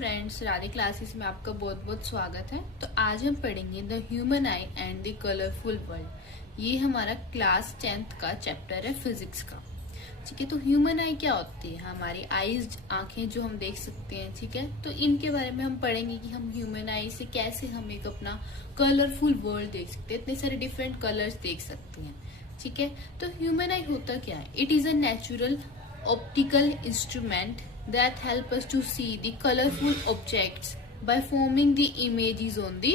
Friends, Radhe classes में आपका बहुत बहुत स्वागत है। तो आज हम पढ़ेंगे the human eye and the colourful world. ये हमारा क्लास 10th का चैप्टर है फिजिक्स का। ठीक है, तो ह्यूमन आई क्या होती है? हमारी आईज, आंखें जो हम देख सकते हैं। ठीक है, तो इनके बारे में हम पढ़ेंगे कि हम ह्यूमन आई से कैसे हम एक अपना कलरफुल वर्ल्ड देख सकते हैं, इतने सारे डिफरेंट कलर्स देख सकते हैं। ठीक है, तो ह्यूमन आई होता क्या है? It is a natural optical instrument that help us to see the colorful objects by forming the images on the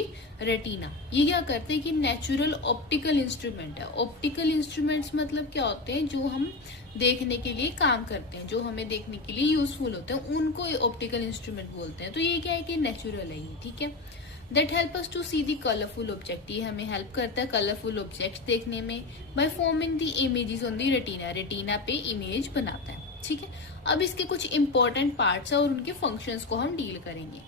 retina। ये क्या करते हैं कि नेचुरल ऑप्टिकल इंस्ट्रूमेंट है। ऑप्टिकल इंस्ट्रूमेंट्स मतलब क्या होते हैं? जो हम देखने के लिए काम करते हैं, जो हमें देखने के लिए यूजफुल होते हैं, उनको ऑप्टिकल इंस्ट्रूमेंट बोलते हैं। तो ये क्या है कि नेचुरल है ये। ठीक है, that help us to see the colourful object. ये हमें हेल्प करता है कलरफुल ऑब्जेक्ट देखने में by forming the images on the retina. Retina पे इमेज बनाता है। ठीक है, अब इसके कुछ इंपॉर्टेंट पार्ट्स है और उनके फंक्शंस को हम डील करेंगे।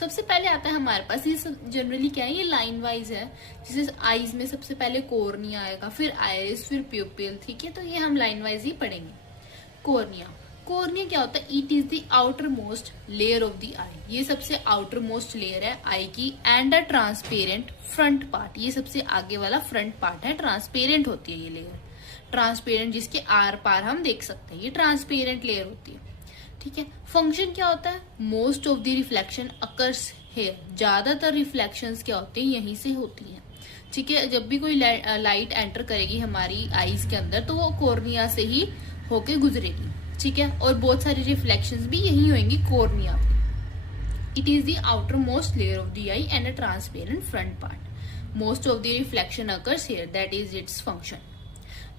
सबसे पहले आता है हमारे पास, ये जनरली क्या है, ये लाइन वाइज है। जैसे आईज में सबसे पहले कोर्निया आएगा, फिर आयरिस, फिर प्यूपिल। ठीक है, तो ये हम लाइन वाइज ही पढ़ेंगे। कोर्निया, कोर्निया क्या होता है? It is the outer most layer of the eye. ये सबसे आउटर मोस्ट लेयर है आई की। And a transparent front part, ये सबसे आगे वाला फ्रंट पार्ट है। ट्रांसपेरेंट होती है ये लेयर, ट्रांसपेरेंट, जिसके आर पार हम देख सकते हैं। ये ट्रांसपेरेंट लेयर होती है। ठीक है, फंक्शन क्या होता है? Most of the reflection occurs here. ज्यादातर रिफ्लेक्शंस क्या होते हैं? यहीं से होती हैं। ठीक है, जब भी कोई लाइट एंटर करेगी हमारी आईज के अंदर तो वो कोर्निया से ही होके गुजरेगी। ठीक है, और बहुत सारी रिफ्लेक्शंस भी यही होंगी कोर्निया पे। It is the outer most layer of the I and a transparent front part. Most of the reflection occurs here, that is its function.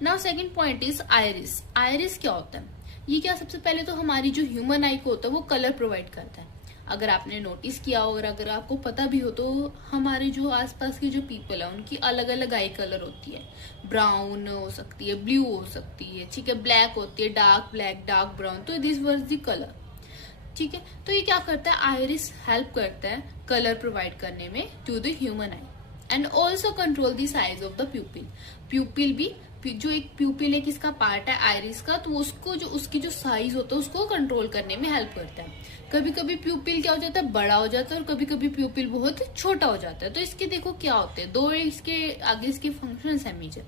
Now second point is iris. Iris क्या होता है? ये क्या, सबसे पहले तो हमारी जो ह्यूमन आई को होता है वो कलर प्रोवाइड करता है। अगर आपने नोटिस किया हो और अगर आपको पता भी हो तो हमारे जो आसपास के जो पीपल है उनकी अलग अलग आई कलर होती है। ब्राउन हो सकती है, ब्लू हो सकती है, ठीक है, ब्लैक होती है, डार्क ब्लैक, डार्क ब्राउन। तो दिस वाज द कलर। ठीक है, तो ये क्या करता है? आयरिस हेल्प करता है कलर प्रोवाइड करने में to the human eye and also control the size of the pupil. Pupil भी, जो एक प्यूपिल एक इसका पार्ट है आयरिस का, तो उसको जो उसकी जो साइज होता है उसको कंट्रोल करने में हेल्प करता है। कभी कभी प्यूपिल क्या हो जाता है? बड़ा हो जाता है, और कभी कभी प्यूपिल बहुत छोटा हो जाता है। तो इसके देखो क्या होते हैं, दो इसके आगे इसके फंक्शंस है मेजर।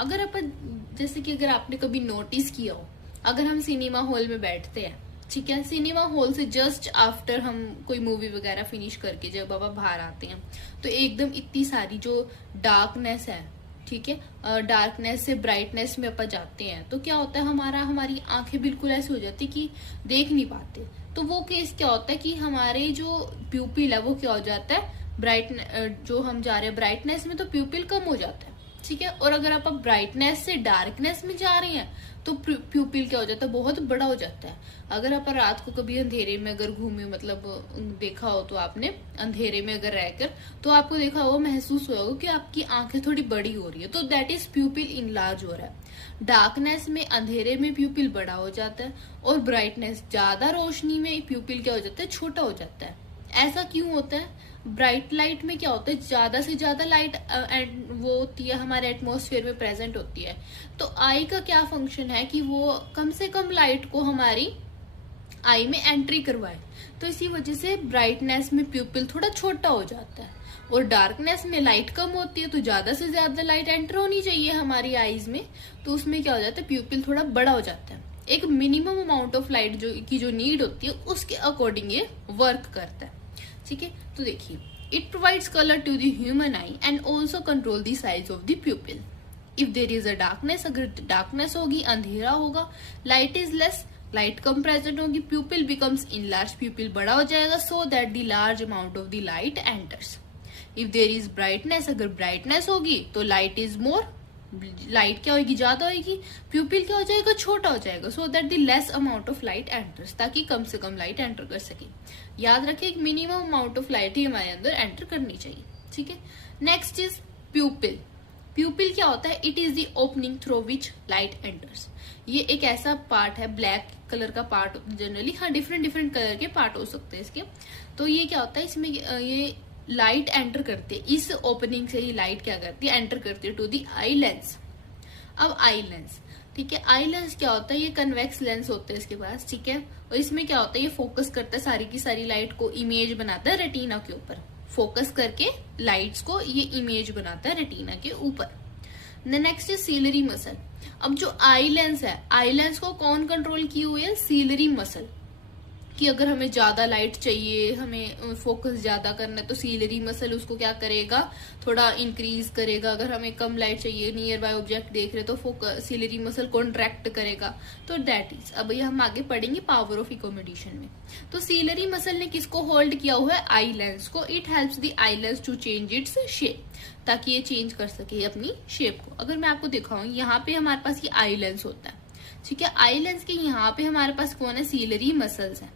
अगर अपन, जैसे कि अगर आपने कभी नोटिस किया हो, अगर हम सिनेमा हॉल में बैठते हैं, ठीक है, सिनेमा हॉल से जस्ट आफ्टर हम कोई मूवी वगैरह फिनिश करके जब बाहर आते हैं तो एकदम इतनी सारी जो डार्कनेस है, ठीक है, डार्कनेस से ब्राइटनेस में अपन जाते हैं तो क्या होता है? हमारी आंखें बिल्कुल ऐसी हो जाती कि देख नहीं पाते। तो वो केस क्या होता है कि हमारे जो प्यूपिल है वो क्या हो जाता है? जो हम जा रहे हैं ब्राइटनेस में तो प्यूपिल कम हो जाता है। ठीक है, और अगर आप ब्राइटनेस से डार्कनेस में जा रहे हैं तो प्यूपिल क्या हो जाता है? बहुत बड़ा हो जाता है। अगर आप रात को कभी अंधेरे में अगर घूमे, मतलब देखा हो तो आपने अंधेरे में अगर रहकर, तो आपको देखा हो, महसूस होगा कि आपकी आंखें थोड़ी बड़ी हो रही है, तो दैट इज प्यूपिल इनलार्ज हो रहा है। डार्कनेस में, अंधेरे में प्यूपिल बड़ा हो जाता है, और ब्राइटनेस, ज्यादा रोशनी में प्यूपिल क्या हो जाता है? छोटा हो जाता है। ऐसा क्यों होता है? ब्राइट लाइट में क्या होता है? ज्यादा से ज्यादा लाइट वो होती है हमारे एटमॉस्फेयर में प्रेजेंट होती है। तो आई का क्या फंक्शन है कि वो कम से कम लाइट को हमारी आई में एंट्री करवाए। तो इसी वजह से ब्राइटनेस में प्यूपिल थोड़ा छोटा हो जाता है, और डार्कनेस में लाइट कम होती है तो ज्यादा से ज्यादा लाइट एंटर होनी चाहिए हमारी आईज में, तो उसमें क्या हो जाता है? प्यूपिल थोड़ा बड़ा हो जाता है। एक मिनिमम अमाउंट ऑफ लाइट जो नीड होती है उसके अकॉर्डिंग ये वर्क करता है। ठीक है, तो देखिए, it provides colour to the human eye and also control the size of the pupil. If there is a darkness, अगर डार्कनेस होगी, अंधेरा होगा, लाइट इज लेस, लाइट कम प्रेजेंट होगी, प्यूपिल बिकम्स इनलार्ज, प्यूपिल बड़ा हो जाएगा, so that the large amount of the light enters. If there is brightness, अगर ब्राइटनेस होगी तो लाइट इज मोर, लाइट क्या होगी? ज्यादा होगी, प्यूपिल क्या हो जाएगा? छोटा हो जाएगा, so that the less amount of light enters, ताकि कम से कम लाइट एंटर कर सके। याद रखें, एक मिनिमम अमाउंट ऑफ लाइट ही हमारे अंदर एंटर करनी चाहिए। ठीक है, नेक्स्ट इज प्यूपिल। प्यूपिल क्या होता है? It is the opening through which light enters. ये एक ऐसा पार्ट है, ब्लैक कलर का पार्ट जनरली, हाँ डिफरेंट कलर के पार्ट हो सकते हैं इसके। तो ये क्या होता है? इसमें ये लाइट एंटर करती है, इस ओपनिंग से ही लाइट क्या करती है? एंटर करती है टू दी आई लेंस। अब आई लेंस, ठीक है। आई लेंस क्या होता है, ये कन्वेक्स लेंस होते हैं इसके पास, ठीक है। और इसमें क्या होता है, ये फोकस करता है सारी की सारी लाइट को, इमेज बनाता है रेटिना के ऊपर, फोकस करके लाइट्स को ये इमेज बनाता है रेटिना के ऊपर। Next is ciliary muscle. अब जो आई लेंस है, आई लेंस को कौन कंट्रोल किए हुए है, सीलरी मसल, कि अगर हमें ज्यादा लाइट चाहिए, हमें फोकस ज्यादा करना है, तो सीलरी मसल उसको क्या करेगा, थोड़ा इंक्रीज करेगा। अगर हमें कम लाइट चाहिए, नियर बाय ऑब्जेक्ट देख रहे, तो सीलरी मसल कॉन्ट्रैक्ट करेगा। तो दैट इज, अब ये हम आगे पढ़ेंगे पावर ऑफ एकोमोडेशन में। तो सीलरी मसल ने किसको होल्ड किया हुआ है, आई लेंस को। It helps the eye lens to change its shape, ताकि ये चेंज कर सके अपनी शेप को। अगर मैं आपको दिखाऊं, यहाँ पे हमारे पास ये आई लेंस होता है, ठीक है। आई लेंस के यहाँ पे हमारे पास कौन है, सीलरी मसल्स है,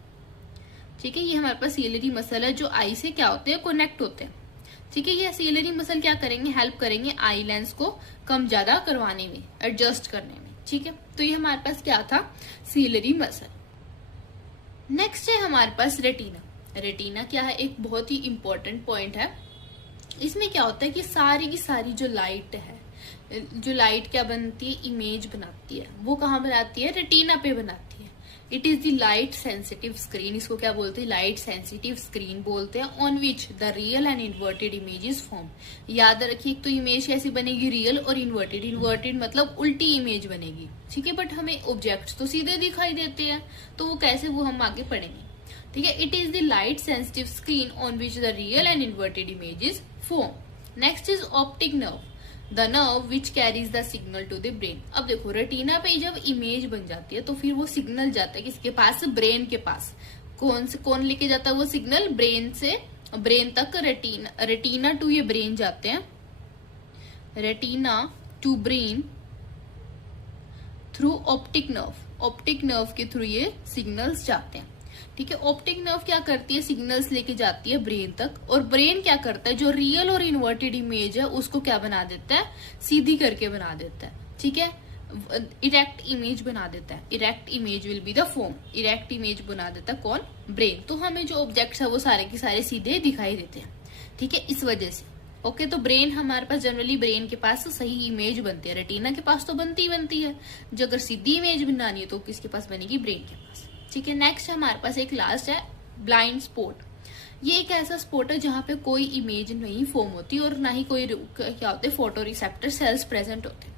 ठीक है। ये हमारे पास सीलरी मसल है जो आई से क्या होते हैं, कनेक्ट होते हैं, ठीक है। ये सीलरी मसल क्या करेंगे, हेल्प करेंगे आई लेंस को कम ज्यादा करवाने में, एडजस्ट करने में, ठीक है। तो ये हमारे पास क्या था, सीलरी मसल। नेक्स्ट है हमारे पास रेटिना। रेटिना क्या है, एक बहुत ही इंपॉर्टेंट पॉइंट है। इसमें क्या होता है कि सारी की सारी जो लाइट है, जो लाइट क्या बनती है, इमेज बनाती है, वो कहाँ बनाती है, रेटिना पे बनाती है। It is the light sensitive screen, इसको क्या बोलते हैं, लाइट सेंसिटिव स्क्रीन बोलते हैं, on which the real and inverted images form. याद रखिए, एक तो इमेज कैसी बनेगी, रियल और इन्वर्टेड। इन्वर्टेड मतलब उल्टी इमेज बनेगी, ठीक है। बट हमें ऑब्जेक्ट्स तो सीधे दिखाई देते हैं, तो वो कैसे, वो हम आगे पढ़ेंगे, ठीक है। It is the light sensitive screen on which the real and inverted images form. Next is optic nerve, the nerve which carries the signal to the brain. अब देखो, रेटिना पे जब इमेज बन जाती है तो फिर वो सिग्नल जाता है किसके पास, ब्रेन के पास। कौन लेके जाता है वो सिग्नल, ब्रेन से ब्रेन तक। रेटिना टू ये ब्रेन जाते हैं, retina to brain through optic nerve. Optic nerve के थ्रू ये सिग्नल्स जाते हैं, ठीक है। ऑप्टिक नर्व क्या करती है, सिग्नल्स लेके जाती है ब्रेन तक, और ब्रेन क्या करता है, जो रियल और इन्वर्टेड इमेज है उसको क्या बना देता है, सीधी करके बना देता है, ठीक है। इरेक्ट इमेज बना देता है। Erect image will be the form, erect image बना देता है कौन, ब्रेन। तो हमें जो ऑब्जेक्ट्स है वो सारे के सारे सीधे दिखाई देते हैं, ठीक है, इस वजह से। ओके, तो ब्रेन हमारे पास, जनरली ब्रेन के पास सही इमेज बनती है, रेटिना के पास तो बनती है। जो अगर सीधी इमेज बनानी है तो किसके पास बनेगी, ब्रेन के पास, ठीक है। नेक्स्ट हमारे पास एक लास्ट है ब्लाइंड स्पॉट। ये एक ऐसा स्पॉट है जहां पे कोई इमेज नहीं फॉर्म होती और ना ही कोई क्या होते, फोटो रिसेप्टर सेल्स प्रेजेंट होते,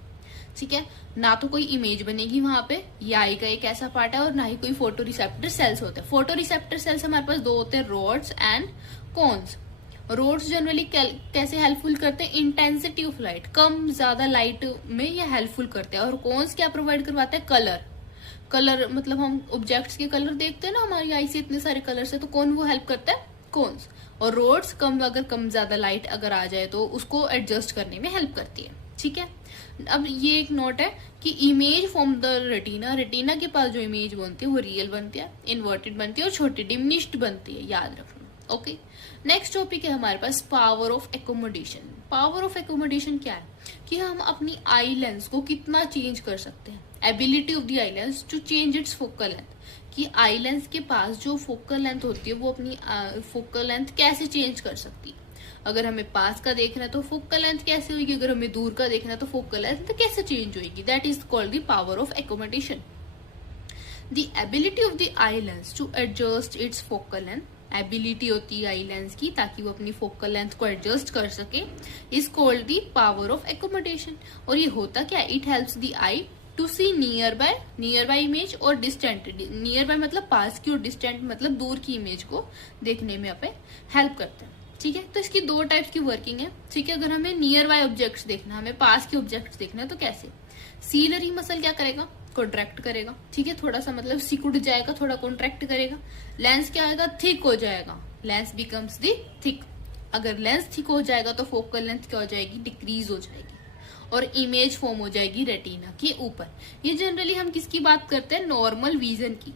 ठीक है। ना तो कोई इमेज बनेगी वहां पे, ये आई का एक ऐसा पार्ट है, और ना ही कोई फोटो रिसेप्टर सेल्स होते हैं। फोटो रिसेप्टर सेल्स हमारे पास दो होते हैं, rods and cones. Rods generally कैसे हेल्पफुल करते हैं, इंटेंसिटी ऑफ लाइट, कम ज्यादा लाइट में ये हेल्पफुल करते हैं। और कोन्स क्या प्रोवाइड करवाते हैं, कलर मतलब हम ऑब्जेक्ट्स के कलर देखते हैं ना, हमारी आई से इतने सारे कलर से, तो कौन वो हेल्प करता है, कोन्स। और रोड्स अगर कम ज्यादा लाइट अगर आ जाए तो उसको एडजस्ट करने में हेल्प करती है, ठीक है। अब ये एक नोट है कि image from the retina, retina के पास जो इमेज बनती है वो रियल बनती है, इन्वर्टेड बनती है और छोटी डिमिनिश्ड बनती है, याद रखना। ओके, नेक्स्ट टॉपिक है हमारे पास power of accommodation. Power of accommodation क्या है कि हम अपनी आई लेंस को कितना चेंज कर सकते हैं, ability of the eye lens to change its focal length, कि आई लेंस के पास जो फोकल लेंथ होती है वो अपनी फोकल लेंथ कैसे चेंज कर सकती है। अगर हमें पास का देखना है तो फोकल लेंथ कैसे होगी, अगर हमें दूर का देखना है तो फोकल लेंथ कैसे चेंज होगी, that is called the power of accommodation. The ability of the eye lens to adjust its focal length, ability होती है आई लेंस की ताकि वो अपनी फोकल लेंथ को एडजस्ट कर सके, is called the power of accommodation. और ये होता क्या, it helps the eye to see nearby image और डिस्टेंट, नियर बाय मतलब पास की और डिस्टेंट मतलब दूर की इमेज को देखने में हमें हेल्प करते हैं, ठीक है। तो इसकी दो टाइप्स की वर्किंग है, ठीक है। अगर हमें नियर बाय ऑब्जेक्ट्स देखना, हमें पास के ऑब्जेक्ट्स देखना है तो कैसे, सीलरी मसल क्या करेगा, कॉन्ट्रैक्ट करेगा, ठीक है, थोड़ा सा मतलब सिकुड़ जाएगा, थोड़ा कॉन्ट्रैक्ट करेगा। लेंस क्या आएगा, थिक हो जाएगा, लेंस बिकम्स दी थिक। अगर लेंस थिक हो जाएगा तो फोकल लेंथ क्या हो जाएगी, डिक्रीज हो जाएगी और इमेज फॉर्म हो जाएगी रेटिना के ऊपर। ये जनरली हम किसकी बात करते हैं, नॉर्मल विजन की।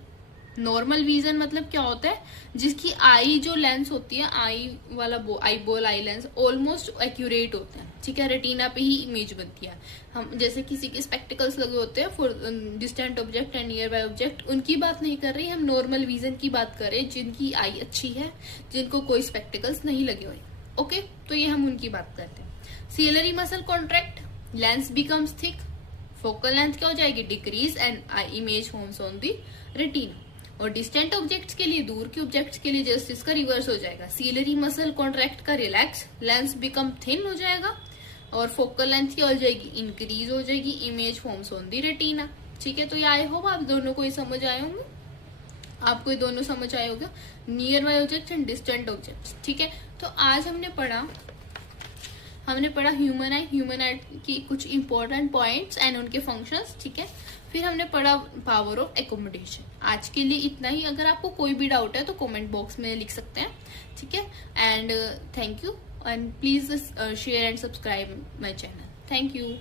नॉर्मल विजन मतलब क्या होता है, जिसकी आई जो लेंस होती है, आई वाला आई लेंस ऑलमोस्ट एक्यूरेट होते हैं, ठीक है, रेटिना पे ही इमेज बनती है। हम जैसे किसी के स्पेक्टिकल्स लगे होते हैं for distant object and near by object, उनकी बात नहीं कर रही, हम नॉर्मल विजन की बात कर रहे हैं, जिनकी आई अच्छी है, जिनको कोई स्पेक्टिकल्स नहीं लगे हुए। ओके, तो ये हम उनकी बात करते हैं। Ciliary muscle contract, lens becomes thick, focal length क्या हो जाएगी, decrease and image forms on the retina. और डिस्टेंट ऑब्जेक्ट्स के लिए, दूर के ऑब्जेक्ट्स के लिए जस्ट इसका रिवर्स हो जाएगा, सीलरी मसल कॉन्ट्रैक्ट का रिलैक्स, लेंस बिकम थिन हो जाएगा और फोकल लेंथ क्या हो जाएगी, इंक्रीज हो जाएगी, image forms on the retina. ठीक है, तो ये आई होप आप दोनों को ही समझ आए होंगे, आपको ये दोनों समझ आए होंगे, near by objects and distant objects. ठीक है, तो आज हमने पढ़ा ह्यूमन आई की कुछ इंपॉर्टेंट पॉइंट्स एंड उनके फंक्शंस। ठीक है, फिर हमने पढ़ा पावर ऑफ एकोमोडेशन। आज के लिए इतना ही। अगर आपको कोई भी डाउट है तो कमेंट बॉक्स में लिख सकते हैं। ठीक है, and thank you and please share and subscribe my channel. Thank you.